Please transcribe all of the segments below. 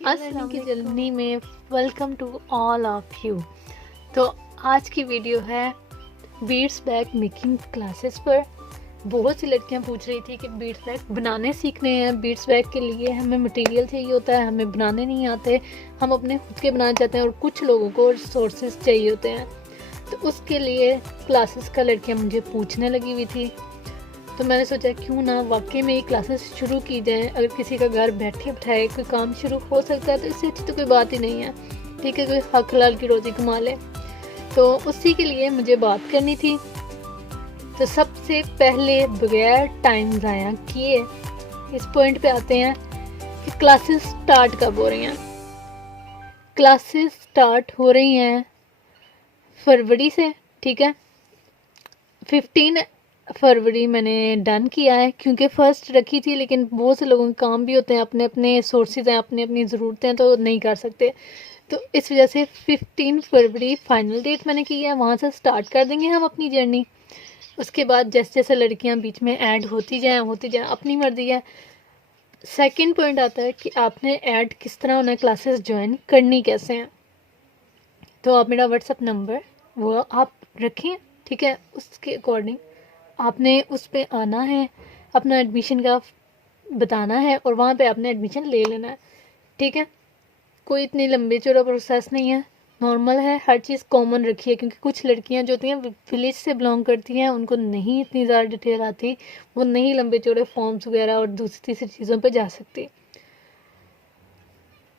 अस्सलाम की जर्नी में welcome to all of you. तो आज की वीडियो है बीट्स बैग मेकिंग क्लासेस पर। बहुत सी लड़कियां पूछ रही थी कि बीट्स बैग बनाने सीखने हैं, बीट्स बैग के लिए हमें मटेरियल चाहिए होता है, हमें बनाने नहीं आते, हम अपने खुद के बनाना चाहते हैं और कुछ लोगों को रिसोर्सेज चाहिए होते हैं। तो उसके लिए क्लासेस का लड़कियां मुझे पूछने लगी हुई थी। तो मैंने सोचा क्यों ना वाकई में ये क्लासेस शुरू की जाएं। अगर किसी का घर बैठे बिठाए कोई काम शुरू हो सकता है तो इससे अच्छी तो कोई बात ही नहीं है। ठीक है, कोई हक हलाल की रोज़ी कमा ले। तो उसी के लिए मुझे बात करनी थी। तो सबसे पहले बगैर टाइम ज़ाया किए इस पॉइंट पे आते हैं कि क्लासेस स्टार्ट कब हो रही हैं। क्लासेस स्टार्ट हो रही हैं फरवरी से। ठीक है, 15 फरवरी मैंने डन किया है क्योंकि फ़र्स्ट रखी थी, लेकिन बहुत से लोगों के काम भी होते हैं, अपने अपने सोर्सेज हैं, अपनी अपनी ज़रूरतें हैं, तो नहीं कर सकते। तो इस वजह से 15 फरवरी फाइनल डेट मैंने की है। वहाँ से स्टार्ट कर देंगे हम अपनी जर्नी। उसके बाद जैसे जैसे लड़कियाँ बीच में ऐड होती जाएँ अपनी मर्ज़ी है। सेकंड पॉइंट आता है कि आपने ऐड किस तरह होना है, क्लासेस ज्वाइन करनी कैसे हैं। तो आप मेरा व्हाट्सअप नंबर वो आप रखें, ठीक है, उसके अकॉर्डिंग आपने उस पर आना है, अपना एडमिशन का बताना है और वहाँ पे आपने एडमिशन ले लेना है। ठीक है, कोई इतनी लंबी चौड़ा प्रोसेस नहीं है, नॉर्मल है। हर चीज़ कॉमन रखी है क्योंकि कुछ लड़कियाँ जो होती हैं विलेज से बिलोंग करती हैं, उनको नहीं इतनी ज़्यादा डिटेल आती, वो नहीं लंबे चौड़े फॉर्म्स वगैरह और दूसरी तीसरी चीज़ों पर जा सकती।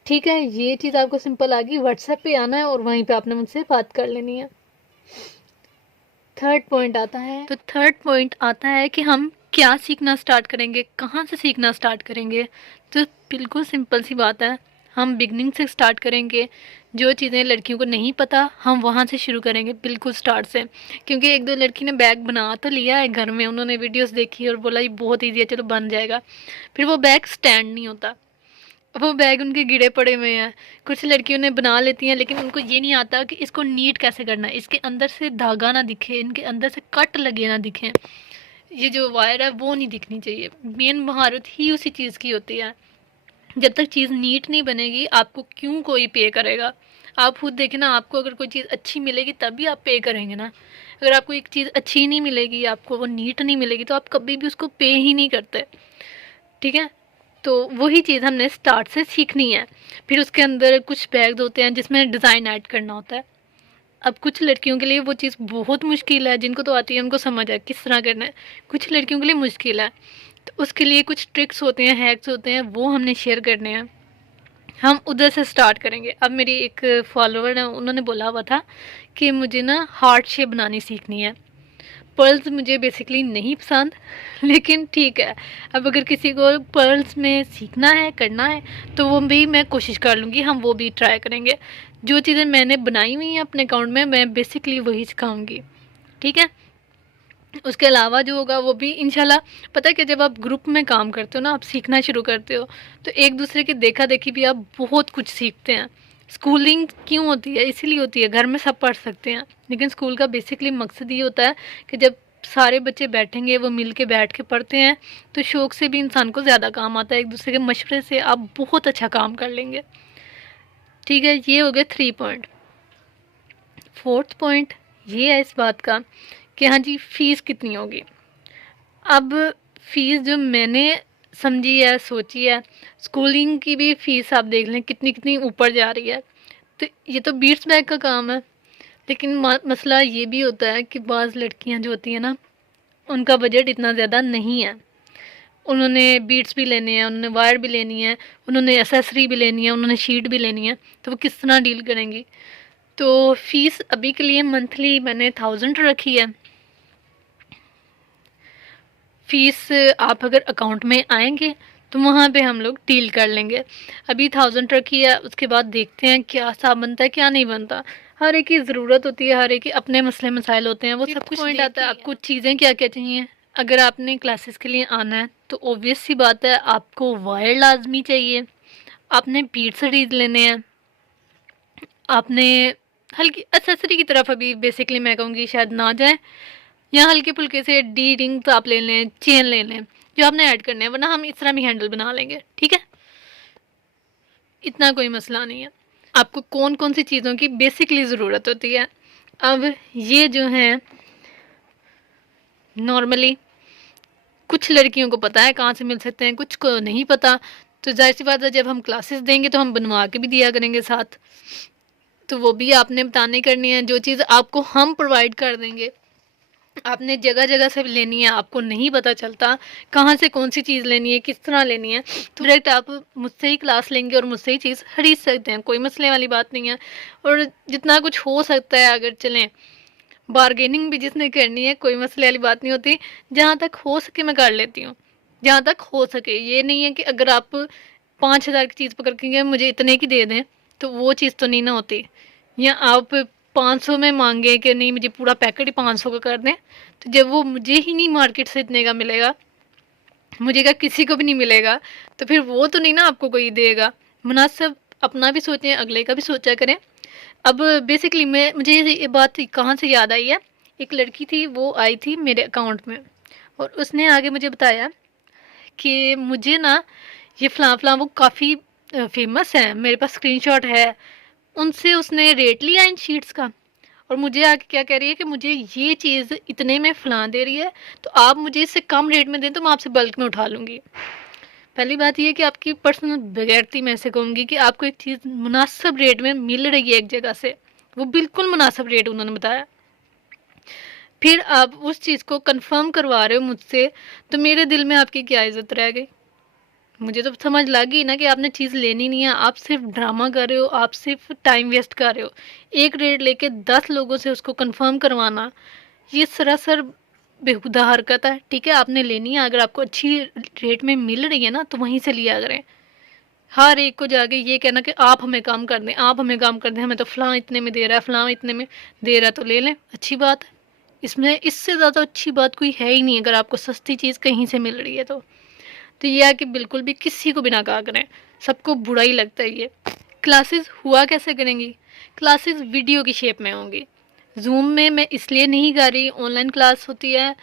ठीक है, ये चीज़ आपको सिंपल आ गई। व्हाट्सएप पे आना है और वहीं पे आपने मुझसे बात कर लेनी है। थर्ड पॉइंट आता है, तो थर्ड पॉइंट आता है कि हम क्या सीखना स्टार्ट करेंगे, कहाँ से सीखना स्टार्ट करेंगे। तो बिल्कुल सिंपल सी बात है, हम बिगनिंग से स्टार्ट करेंगे। जो चीज़ें लड़कियों को नहीं पता हम वहाँ से शुरू करेंगे, बिल्कुल स्टार्ट से। क्योंकि एक दो लड़की ने बैग बना तो लिया है घर में, उन्होंने वीडियोस देखी और बोला ये बहुत ईजी है, चलो बन जाएगा। फिर वो बैग स्टैंड नहीं होता, वो बैग उनके गिरे पड़े हुए हैं। कुछ लड़कियों ने बना लेती हैं लेकिन उनको ये नहीं आता कि इसको नीट कैसे करना है, इसके अंदर से धागा ना दिखे, इनके अंदर से कट लगे ना दिखें, ये जो वायर है वो नहीं दिखनी चाहिए। मेन महारत ही उसी चीज़ की होती है। जब तक चीज़ नीट नहीं बनेगी आपको क्यों कोई पे करेगा। आप खुद देखें ना, आपको अगर कोई चीज़ अच्छी मिलेगी तभी आप पे करेंगे ना। अगर आपको एक चीज़ अच्छी नहीं मिलेगी, आपको वो नीट नहीं मिलेगी, तो आप कभी भी उसको पे ही नहीं करते। ठीक है, तो वही चीज़ हमने स्टार्ट से सीखनी है। फिर उसके अंदर कुछ बैग्स होते हैं जिसमें डिज़ाइन ऐड करना होता है। अब कुछ लड़कियों के लिए वो चीज़ बहुत मुश्किल है, जिनको तो आती है उनको समझ है किस तरह करना है। कुछ लड़कियों के लिए मुश्किल है, तो उसके लिए कुछ ट्रिक्स होते हैं, हैक्स होते हैं, वो हमने शेयर करने हैं। हम उधर से स्टार्ट करेंगे। अब मेरी एक फॉलोवर है, उन्होंने बोला हुआ था कि मुझे ना हार्ट शेप बनानी सीखनी है। पर्ल्स मुझे बेसिकली नहीं पसंद, लेकिन ठीक है, अब अगर किसी को पर्ल्स में सीखना है, करना है, तो वो भी मैं कोशिश कर लूँगी, हम वो भी ट्राई करेंगे। जो चीज़ें मैंने बनाई हुई हैं अपने अकाउंट में मैं बेसिकली वही सिखाऊंगी। ठीक है, उसके अलावा जो होगा वो भी इंशाल्लाह। पता है कि जब आप ग्रुप में काम करते हो ना, आप सीखना शुरू करते हो, तो एक दूसरे की देखा देखी भी आप बहुत कुछ सीखते हैं। स्कूलिंग क्यों होती है, इसीलिए होती है। घर में सब पढ़ सकते हैं, लेकिन स्कूल का बेसिकली मकसद ये होता है कि जब सारे बच्चे बैठेंगे, वो मिल के बैठ के पढ़ते हैं, तो शौक़ से भी इंसान को ज़्यादा काम आता है। एक दूसरे के मशवरे से आप बहुत अच्छा काम कर लेंगे। ठीक है, ये हो गए 3 पॉइंट। फोर्थ पॉइंट ये है इस बात का कि हाँ जी, फ़ीस कितनी होगी। अब फ़ीस जो मैंने समझी है, सोची है, स्कूलिंग की भी फ़ीस आप देख लें कितनी कितनी ऊपर जा रही है। तो ये तो बीट्स बैग का काम है, लेकिन मसला ये भी होता है कि बाज़ लड़कियां जो होती हैं ना, उनका बजट इतना ज़्यादा नहीं है। उन्होंने बीट्स भी लेने हैं, उन्होंने वायर भी लेनी है, उन्होंने एसेसरी भी लेनी है, उन्होंने शीट भी लेनी है, तो वो किस तरह डील करेंगी। तो फ़ीस अभी के लिए मंथली मैंने 1000 रखी है। फ़ीस आप अगर अकाउंट में आएंगे तो वहाँ पे हम लोग डील कर लेंगे। अभी 1000 रखी है, उसके बाद देखते हैं क्या हिसाब बनता है क्या नहीं बनता। हर एक की ज़रूरत होती है, हर एक के अपने मसले मसाइल होते हैं, वो सब कुछ पॉइंट आता है आपको चीज़ें क्या क्या चाहिए। अगर आपने क्लासेस के लिए आना है तो ऑब्वियस सी बात है आपको वायर लाजमी चाहिए, आपने बीट्स रीड लेने हैं, आपने हल्की एसेसरी की तरफ अभी बेसिकली मैं कहूँगी शायद ना जाए, या हल्के फुल्के से डी रिंग तो आप ले लें, चेन ले लें जो आपने ऐड करने हैं, वरना हम इस तरह भी हैंडल बना लेंगे। ठीक है, इतना कोई मसला नहीं है। आपको कौन कौन सी चीज़ों की बेसिकली ज़रूरत होती है। अब ये जो है नॉर्मली कुछ लड़कियों को पता है कहाँ से मिल सकते हैं, कुछ को नहीं पता। तो जाहिर सी बात है जब हम क्लासेस देंगे तो हम बनवा के भी दिया करेंगे साथ, तो वो भी आपने बताने करनी है। जो चीज़ आपको हम प्रोवाइड कर देंगे आपने जगह जगह से लेनी है, आपको नहीं पता चलता कहाँ से कौन सी चीज़ लेनी है, किस तरह लेनी है, तो डायरेक्ट आप मुझसे ही क्लास लेंगे और मुझसे ही चीज़ खरीद सकते हैं, कोई मसले वाली बात नहीं है। और जितना कुछ हो सकता है अगर चलें, बारगेनिंग भी जिसने करनी है कोई मसले वाली बात नहीं होती। जहाँ तक हो सके मैं कर लेती हूँ, जहाँ तक हो सके। ये नहीं है कि अगर आप 5,000 की चीज़ पकड़ के मुझे इतने की दे दें तो वो चीज़ तो नहीं ना होती। या आप 500 में मांगे कि नहीं मुझे पूरा पैकेट ही 500 का कर दें, तो जब वो मुझे ही नहीं मार्केट से इतने का मिलेगा, मुझे क्या किसी को भी नहीं मिलेगा, तो फिर वो तो नहीं ना आपको कोई देगा। मुनासिब अपना भी सोचें, अगले का भी सोचा करें। अब बेसिकली मुझे ये बात कहाँ से याद आई है, एक लड़की थी वो आई थी मेरे अकाउंट में और उसने आगे मुझे बताया कि मुझे ना ये फ़लाँ फ़लाँ वो काफ़ी फेमस है, मेरे पास स्क्रीनशॉट है। उनसे उसने रेट लिया इन शीट्स का और मुझे आके क्या कह रही है कि मुझे ये चीज़ इतने में फ़लाँ दे रही है, तो आप मुझे इससे कम रेट में दें तो मैं आपसे बल्क में उठा लूँगी। पहली बात ये है कि आपकी पर्सनल बेगैरती मैं ऐसे कहूँगी कि आपको एक चीज़ मुनासिब रेट में मिल रही है एक जगह से, वो बिल्कुल मुनासिब रेट उन्होंने बताया, फिर आप उस चीज़ को कंफर्म करवा रहे हो मुझसे, तो मेरे दिल में आपकी क्या इज़्ज़त रह गई। मुझे तो समझ लग गई ना कि आपने चीज़ लेनी नहीं है, आप सिर्फ ड्रामा कर रहे हो, आप सिर्फ टाइम वेस्ट कर रहे हो। एक रेट लेके 10 लोगों से उसको कंफर्म करवाना, ये सरासर बेहुदा हरकत है। ठीक है, आपने लेनी है, अगर आपको अच्छी रेट में मिल रही है ना तो वहीं से लिया करें। हर एक को जाके ये कहना कि आप हमें कम कर दें, आप हमें कम कर दें, हमें तो फ़लाँ इतने में दे रहा है, फ़लाँ इतने में दे रहा है, तो ले लें, अच्छी बात है। इसमें इससे ज़्यादा अच्छी बात कोई है ही नहीं अगर आपको सस्ती चीज़ कहीं से मिल रही है तो। तो ये है कि बिल्कुल भी किसी को बिना कहा करें, सबको बुरा ही लगता है ये। क्लासेस हुआ कैसे करेंगी? क्लासेस वीडियो की शेप में होंगी। जूम में मैं इसलिए नहीं कर रही, ऑनलाइन क्लास होती है,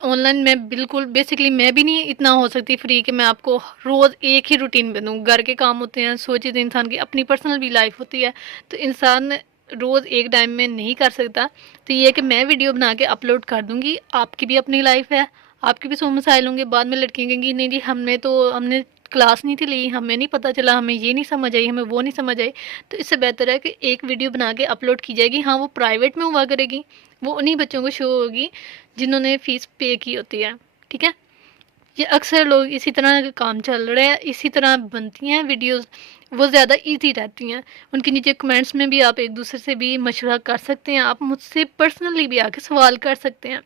ऑनलाइन में बिल्कुल बेसिकली मैं भी नहीं इतना हो सकती फ्री कि मैं आपको रोज़ एक ही रूटीन बनूँ। घर के काम होते हैं, सोचिए, तो इंसान की अपनी पर्सनल भी लाइफ होती है, तो इंसान रोज़ एक टाइम में नहीं कर सकता। तो ये है कि मैं वीडियो बना के अपलोड कर दूँगी, आपकी भी अपनी लाइफ है, आपके भी 100 मसाइल होंगे। बाद में लड़कियाँ कहेंगी नहीं जी हमने क्लास नहीं थी ली, हमें नहीं पता चला, हमें ये नहीं समझ आई, हमें वो नहीं समझ आई। तो इससे बेहतर है कि एक वीडियो बना के अपलोड की जाएगी। हाँ, वो प्राइवेट में हुआ करेगी, वो उन्हीं बच्चों को शो होगी जिन्होंने फ़ीस पे की होती है। ठीक है, ये अक्सर लोग इसी तरह का काम चल रहे हैं, इसी तरह बनती हैं वीडियोस, वो ज़्यादा इजी रहती हैं। उनके नीचे कमेंट्स में भी आप एक दूसरे से भी मशवरा कर सकते हैं, आप मुझसे पर्सनली भी आके सवाल कर सकते हैं।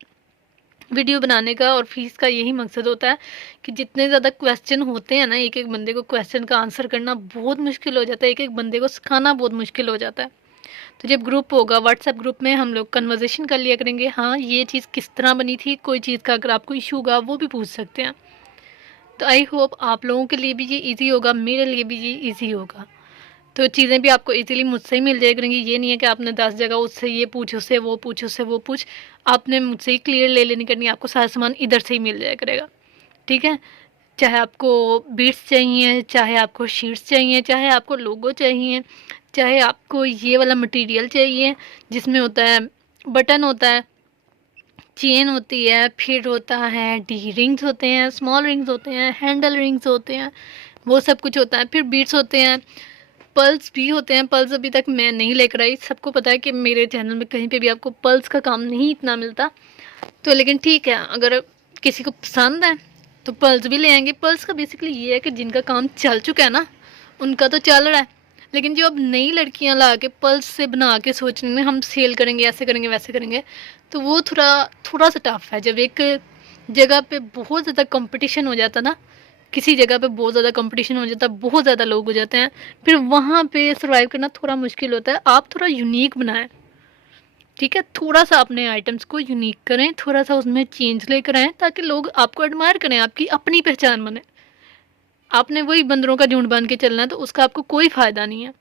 वीडियो बनाने का और फीस का यही मकसद होता है कि जितने ज़्यादा क्वेश्चन होते हैं ना, एक एक बंदे को क्वेश्चन का आंसर करना बहुत मुश्किल हो जाता है, एक एक बंदे को सिखाना बहुत मुश्किल हो जाता है। तो जब ग्रुप होगा व्हाट्सएप ग्रुप में हम लोग कन्वर्सेशन कर लिया करेंगे, हाँ ये चीज़ किस तरह बनी थी, कोई चीज़ का अगर आपको इशू होगा वो भी पूछ सकते हैं। तो आई होप आप लोगों के लिए भी ये इजी होगा, मेरे लिए भी ये इजी होगा। तो चीज़ें भी आपको इजीली मुझसे ही मिल जाया करेंगी। ये नहीं है कि आपने 10 जगह उससे ये पूछ, उससे वो पूछ, उससे वो पूछ, आपने मुझसे ही क्लियर ले लेनी करनी, आपको सारा सामान इधर से ही मिल जाया करेगा। ठीक है, चाहे आपको बीट्स चाहिए, चाहे आपको शीट्स चाहिए, चाहे आपको लोगो चाहिए, चाहे आपको ये वाला मटेरियल चाहिए जिसमें होता है बटन होता है, चेन होती है, फिर होता है डी रिंग्स होते हैं, स्मॉल रिंग्स होते हैं, हैंडल रिंग्स होते हैं, वो सब कुछ होता है। फिर बीट्स होते हैं, पल्स भी होते हैं। पल्स अभी तक मैं नहीं लेकर आई, सबको पता है कि मेरे चैनल में कहीं पे भी आपको पल्स का काम नहीं इतना मिलता, तो लेकिन ठीक है, अगर किसी को पसंद है तो पल्स भी ले आएंगे। पल्स का बेसिकली ये है कि जिनका काम चल चुका है ना, उनका तो चल रहा है, लेकिन जो अब नई लड़कियां ला के पल्स से बना के सोच रही हैं हम सेल करेंगे, ऐसे करेंगे, वैसे करेंगे, तो वो थोड़ा सा टफ है। जब एक जगह पे बहुत ज़्यादा कंपटीशन हो जाता ना, किसी जगह पे बहुत ज़्यादा कंपटीशन हो जाता है, बहुत ज़्यादा लोग हो जाते हैं, फिर वहाँ पे सर्वाइव करना थोड़ा मुश्किल होता है। आप थोड़ा यूनिक बनाएं, ठीक है, थोड़ा सा अपने आइटम्स को यूनिक करें, थोड़ा सा उसमें चेंज लेकर आएँ ताकि लोग आपको एडमायर करें, आपकी अपनी पहचान बने। आपने वही बंदरों का झुंड बांध के चलना है तो उसका आपको कोई फ़ायदा नहीं है।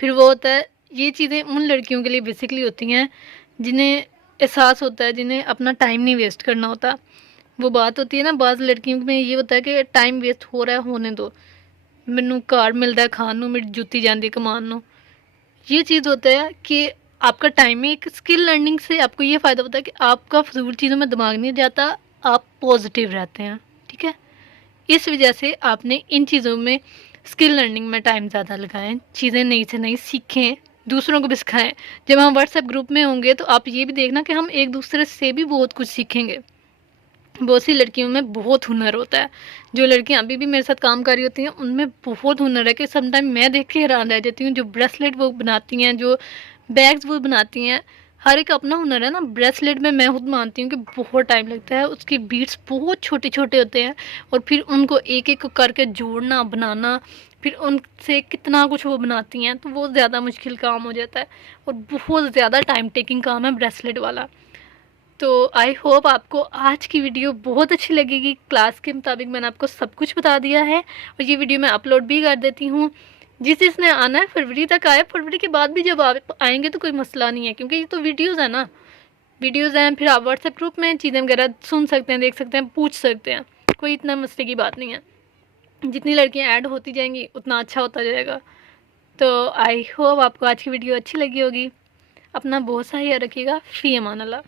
फिर वो होता है, ये चीज़ें उन लड़कियों के लिए बेसिकली होती हैं जिन्हें एहसास होता है, जिन्हें अपना टाइम नहीं वेस्ट करना होता। वो बात होती है ना, बाज़ लड़कियों में ये होता है कि टाइम वेस्ट हो रहा है, होने दो, मैनू कार मिलता है खान नू, मेरी जुत्ती जाती कमान नू। ये चीज़ होता है कि आपका टाइम में एक स्किल लर्निंग से आपको ये फ़ायदा होता है कि आपका फजूल चीज़ों में दिमाग नहीं जाता, आप पॉजिटिव रहते हैं। ठीक है, इस वजह से आपने इन चीज़ों में स्किल लर्निंग में टाइम ज़्यादा लगाएं, चीज़ें नई से नई सीखें, दूसरों को भी सिखाएं। जब हम व्हाट्सएप ग्रुप में होंगे तो आप ये भी देखना कि हम एक दूसरे से भी बहुत कुछ सीखेंगे। बहुत सी लड़कियों में बहुत हुनर होता है, जो लड़कियां अभी भी मेरे साथ काम कर रही होती हैं उनमें बहुत हुनर है कि समटाइम मैं देख के हैरान रह जाती हूँ। जो ब्रेसलेट वो बनाती हैं, जो बैग्स वो बनाती हैं, हर एक अपना हुनर है ना। ब्रेसलेट में मैं खुद मानती हूँ कि बहुत टाइम लगता है, उसके बीट्स बहुत छोटे छोटे होते हैं और फिर उनको एक एक करके जोड़ना, बनाना, फिर उनसे कितना कुछ वो बनाती हैं, तो वो ज़्यादा मुश्किल काम हो जाता है और बहुत ज़्यादा टाइम टेकिंग काम है ब्रेसलेट वाला। तो आई होप आपको आज की वीडियो बहुत अच्छी लगेगी। क्लास के मुताबिक मैंने आपको सब कुछ बता दिया है और ये वीडियो मैं अपलोड भी कर देती हूँ। जिसने आना है फरवरी तक आए, फरवरी के बाद भी जब आप आएंगे तो कोई मसला नहीं है, क्योंकि ये तो वीडियोज़ है ना, वीडियोज़ हैं। फिर आप व्हाट्सएप ग्रुप में चीज़ें वगैरह सुन सकते हैं, देख सकते हैं, पूछ सकते हैं, कोई इतना मसले की बात नहीं है। जितनी लड़कियाँ ऐड होती जाएंगी उतना अच्छा होता जाएगा। तो आई होप आपको आज की वीडियो अच्छी लगी होगी। अपना बहुत सा ख्याल रखिएगा। फ़ी अमान अल्लाह।